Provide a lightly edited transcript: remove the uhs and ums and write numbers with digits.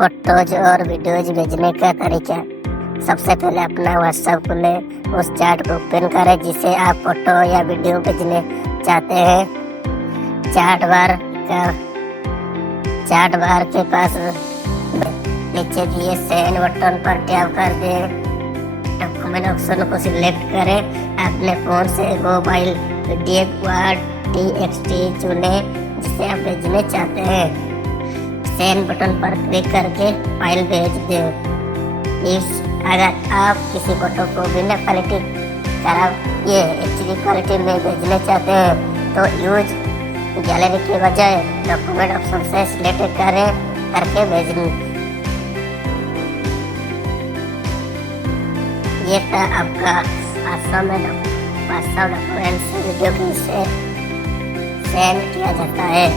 Photos और videos भेजने का तरीका। सबसे पहले अपना व्हाट्सएप खोले, उस चैट को ओपन करें जिसे आप फोटो या वीडियो भेजने चाहते हैं। चैट बार के पास नीचे दिए सेंड बटन पर टैप कर दें। डॉक्यूमेंट ऑप्शन को सिलेक्ट करें। अपने फोन से मोबाइल पीडीएफ वर्ड टीएक्सटी चुनें जिसे आप भेजने चाहते हैं। सेंड बटन पर क्लिक करके फाइल भेज दें। अगर आप किसी फोटो को बिना क्वालिटी खराब ये एचडी क्वालिटी में भेजने चाहते हैं तो यूज गैलरी के बजाय डॉक्यूमेंट ऑप्शन से सिलेक्ट करके भेजनी। ये था आपका 500 डॉक्यूमेंट्स वीडियो की से सेंड किया जाता है।